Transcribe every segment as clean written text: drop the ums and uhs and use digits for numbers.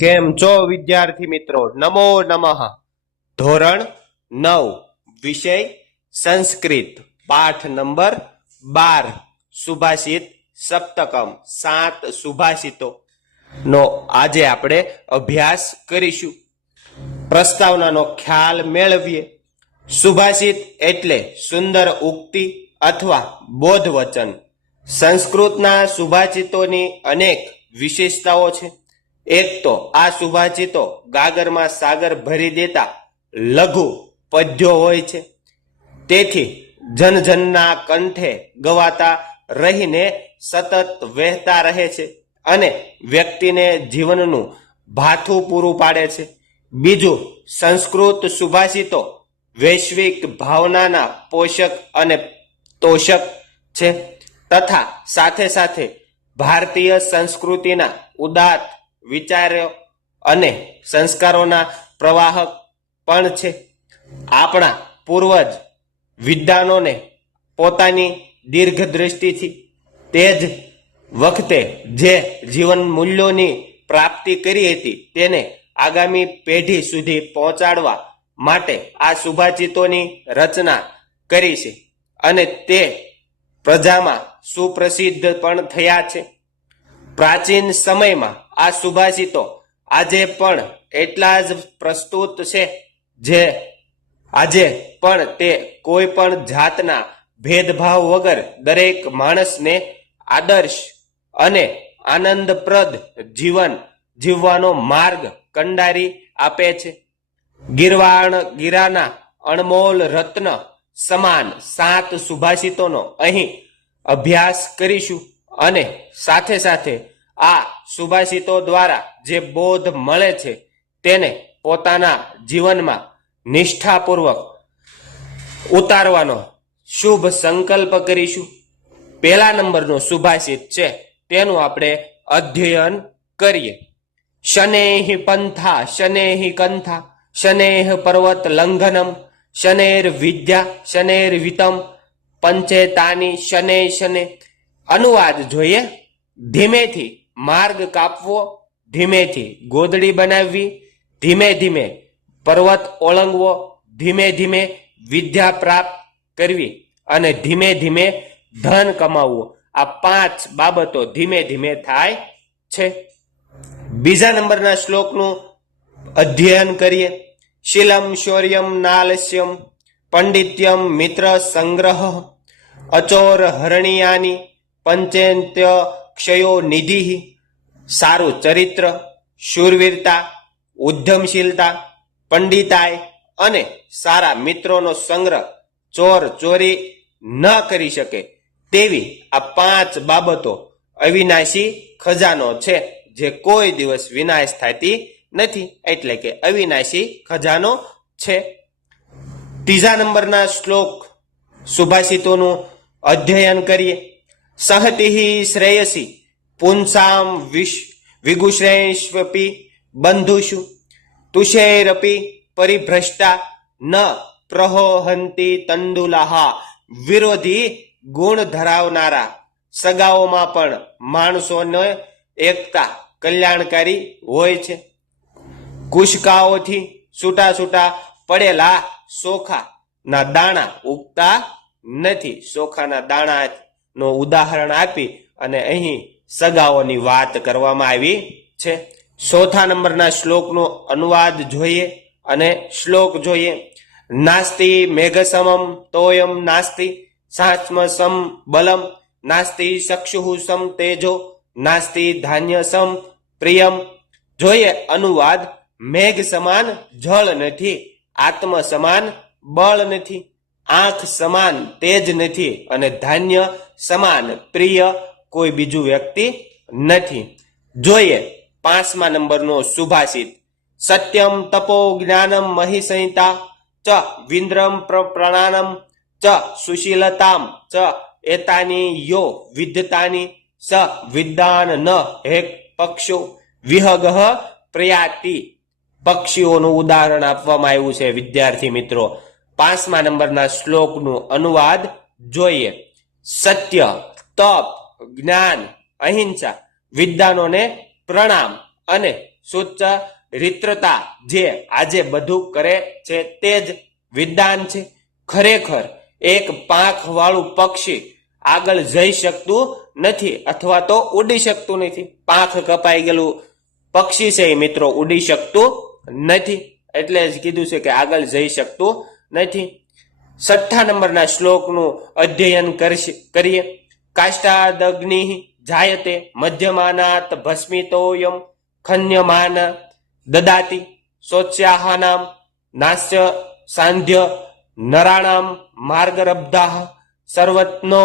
કેમ છો વિદ્યાર્થી મિત્રો? નમો નમઃ. ધોરણ 9 વિષય સંસ્કૃત, પાઠ નંબર 12, સુભાષિત સપ્તકમ, 7 સુભાષિતો નો આજે આપણે અભ્યાસ કરીશું. પ્રસ્તાવનાનો ખ્યાલ મેળવીએ. સુભાષિત એટલે સુંદર ઉક્તિ અથવા બોધવચન. સંસ્કૃતના સુભાષિતોની અનેક વિશેષતાઓ છે. એક તો આ સુભાષિતો ગાગરમાં સાગર ભરી દેતા લઘુ પદ્યો હોય છે. તેથી જનજનના કંઠે ગવાતા રહીને સતત વહેતા રહે છે અને વ્યક્તિને જીવનનું ભાથું પૂરું પાડે છે. બીજું, સંસ્કૃત સુભાષિતો વૈશ્વિક ભાવનાના પોષક અને તોષક છે તથા સાથે સાથે ભારતીય સંસ્કૃતિના ઉદાત્ત વિચારો અને સંસ્કારોના પ્રવાહક પણ છે. આપણા પૂર્વજ વિદ્વાનોને પોતાની દીર્ઘદ્રષ્ટિથી તે જ વખતે જે જીવન મૂલ્યોની પ્રાપ્તિ કરી હતી તેને આગામી પેઢી સુધી પહોંચાડવા માટે આ સુભાષિતોની રચના કરી છે અને તે પ્રજામાં સુપ્રસિદ્ધ પણ થયા છે. પ્રાચીન સમયમાં આ સુભાષિતો આજે પણ એટલા જ પ્રસ્તુત છે જે આજે પણ તે કોઈ પણ જાતના ભેદભાવ વગર દરેક માણસને આદર્શ અને આનંદપ્રદ જીવન જીવવાનો માર્ગ કંડારી આપે છે. ગીરાના અણમોલ રત્ન સમાન 7 સુભાષિતોનો અહીં અભ્યાસ કરીશું અને સાથે સાથે આ સુભાષિતો દ્વારા જે બોધ મળે છે તેને પોતાના જીવનમાં નિષ્ઠાપૂર્વક ઉતારવાનો શુભ સંકલ્પ કરીશું. પહેલા નંબરનો સુભાષિત છે તેનું આપણે અધ્યયન કરીએ. શનેહિ પંથા શનેહિ કંથા શનેહ પર્વત લંઘનમ શનેર વિદ્યા શનેર વિતમ પંચેતાની શને શને. અનુવાદ જોઈએ. ધીમેથી માર્ગ કાપવો, ધીમેથી ગોદડી બનાવવી, ધીમે ધીમે પર્વત ઓળંગવો, ધીમે ધીમે વિદ્યા પ્રાપ્ત કરવી અને ધીમે ધીમે ધન કમાવવું. આ 5 બાબતો ધીમે ધીમે થાય છે. બીજા નંબરના શ્લોકનું અધ્યયન કરીએ. શીલમ શૌર્યમ નાલસ્યમ પંડિત્યમ મિત્ર સંગ્રહ અચોર હરણિયાની પંચેન્ત્ય ક્ષયો નિધિ. સારું ચરિત્ર, શૂરવીરતા, ઉદ્યમશીલતા, પંડિતાય અને સારા મિત્રોનો સંગ્રહ ચોર ચોરી ન કરી શકે તેવી આ 5 બાબતો અવિનાશી ખજાનો છે જે કોઈ દિવસ વિનાશ થતી નથી, એટલે કે અવિનાશી ખજાનો છે. ત્રીજા નંબરના શ્લોક સુભાષિતોનું અધ્યયન કરીએ. સહતિહિ શ્રેયસી પુંસામ વિગુશ્રેષ્વપી બંધુષુ તુષેરપી પરિભ્રષ્ટા ન પ્રહોહંતી તંડુલાહા. વિરોધી ગુણ ધરાવનારા સગાઓમાં પણ માણસોને એકતા કલ્યાણકારી હોય છે. કુશકાઓથી છૂટા છૂટા પડેલા ચોખાના દાણા ઉગતા નથી. ચોખાના દાણાનો ઉદાહરણ આપી અને અહીં સગાઓની વાત કરવામાં આવી છે. ચોથા નંબરના શ્લોકનો અનુવાદ જોઈએ અને શ્લોક જોઈએ. નાસ્તિ મેઘસમમ તોયમ નાસ્તિ સાત્મ સમ બલમ નાસ્તિ ચક્ષુઃ સમ તેજો નાસ્તિ ધાન્ય સમ પ્રિયમ. જોઈએ અનુવાદ. મેઘ સમાન જળ નથી, આત્મ સમાન બળ નથી, આંખ સમાન તેજ નથી અને ધાન્ય સમાન પ્રિય કોઈ બીજું વ્યક્તિ નથી. જોઈએ 5મા નંબરનો સુભાષિત. સત્યમ તપો જ્ઞાનમ મહિસંહિતા ચ વિન્દ્રમ પ્રણાનમ ચ સુશીલતામ ચ એતાની યો વિદ્ધતાની સ વિદ્વાન ન હેક પક્ષો વિહગઃ પ્રયાતિ. પક્ષીઓનું ઉદાહરણ આપવામાં આવ્યું છે વિદ્યાર્થી મિત્રો. 5મા નંબરના શ્લોકનું અનુવાદ જોઈએ. સત્ય, તપ, જ્ઞાન, અહિંસા, વિદ્વાનોને પ્રણામ અને સુચરિત્રતા જે આજે બધું કરે છે તે જ વિદ્વાન છે. ખરેખર એક પાંખ વાળું પક્ષી આગળ જઈ શકતું નથી અથવા તો ઉડી શકતું નથી. પાંખ કપાઈ ગયેલું પક્ષી છે એ મિત્રો ઉડી શકતું નથી, એટલે જ કીધું છે કે આગળ જઈ શકતું નથી. 6 નંબરના શ્લોકનું અધ્યયન કરીએ. કાષ્ટાદગ્નિ જાયતે મધ્યમાનાત ભસ્મિતોયમ ખન્યમાન દદાતિ સોચ્યાહાનામ નાસ્ય સાંધ્ય નરાણામ માર્ગરબ્ધાહ સર્વત્નો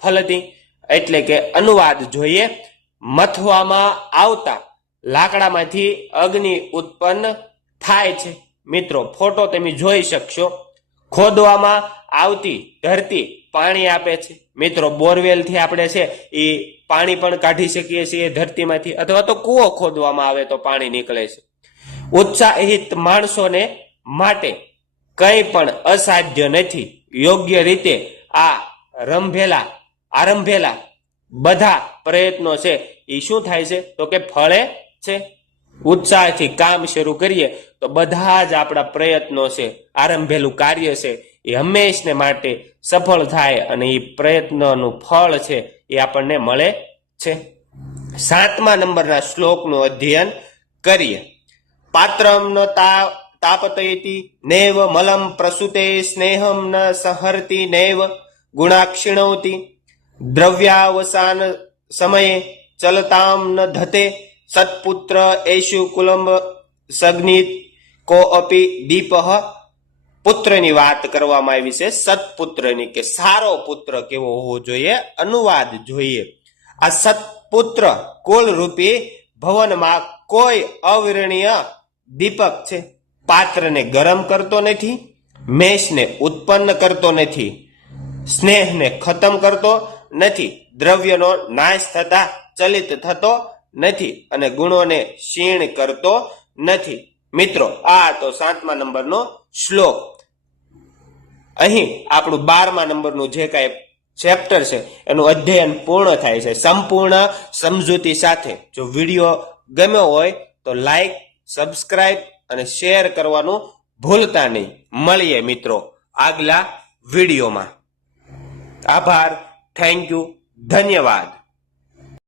ફલતી. એટલે કે અનુવાદ જોઈએ. મથવામાં આવતા લાકડામાંથી અગ્નિ ઉત્પન્ન થાય છે. મિત્રો ફોટો તમે જોઈ શકશો. ખોદવામાં આવતી ધરતી પાણી આપે છે. મિત્રો બોરવેલથી આપણે છે એ પાણી પણ કાઢી શકીએ છીએ ધરતીમાંથી, અથવા તો કૂવો ખોદવામાં આવે તો પાણી નીકળે છે. ઉત્સાહિત માણસોને માટે કંઈ પણ અસાધ્ય નથી. યોગ્ય રીતે આરંભેલા બધા પ્રયત્નો છે એ શું થાય છે તો કે ફળે છે. ઉત્સાહથી કામ શરૂ કરીએ તો બધા જ આપણા પ્રયત્નો છે, આરંભેલું કાર્ય છે એ હંમેશને માટે સફળ થાય અને એ પ્રયત્નનું ફળ છે એ આપણને મળે છે. 7મા નંબરના શ્લોકનું અધ્યયન કરીએ. પાત્રમ ન તાપતયતિ નૈવ મલમ પ્રસૂતે સ્નેહમ ન સહરતી નૈવ ગુણાક્ષિણોતિ દ્રવ્યાવસાન સમયે ચલતામ ન ધતે સત્પુત્ર એષુ કુલંબ સગ્નિત કો અપી દીપઃ. પુત્રની વાત કરવામાં આવી છે, સત્પુત્રની, કે સારો પુત્ર કેવો હોવો જોઈએ. અનુવાદ જોઈએ. આ સત્પુત્ર કુલ રૂપી ભવનમાં કોઈ અવિરણીય દીપક છે. પાત્રને ગરમ કરતો નથી, મેષને ઉત્પન્ન કરતો નથી, સ્નેહને ખતમ કરતો નથી, દ્રવ્યનો નાશ થતા ચલિત થતો નથી અને ગુણોને ક્ષીણ કરતો નથી. મિત્રો આ તો 7મા નંબરનો શ્લોક. અહીં આપણું 12મા નંબરનું જે કાંઈ ચેપ્ટર છે એનું અધ્યયન પૂર્ણ થાય છે સંપૂર્ણ સમજૂતી સાથે. જો વિડીયો ગમ્યો હોય તો લાઈક, સબસ્ક્રાઇબ અને શેર કરવાનું ભૂલતા નહીં. મળીએ મિત્રો આગલા વિડીયોમાં. આભાર, થેન્ક યુ, ધન્યવાદ.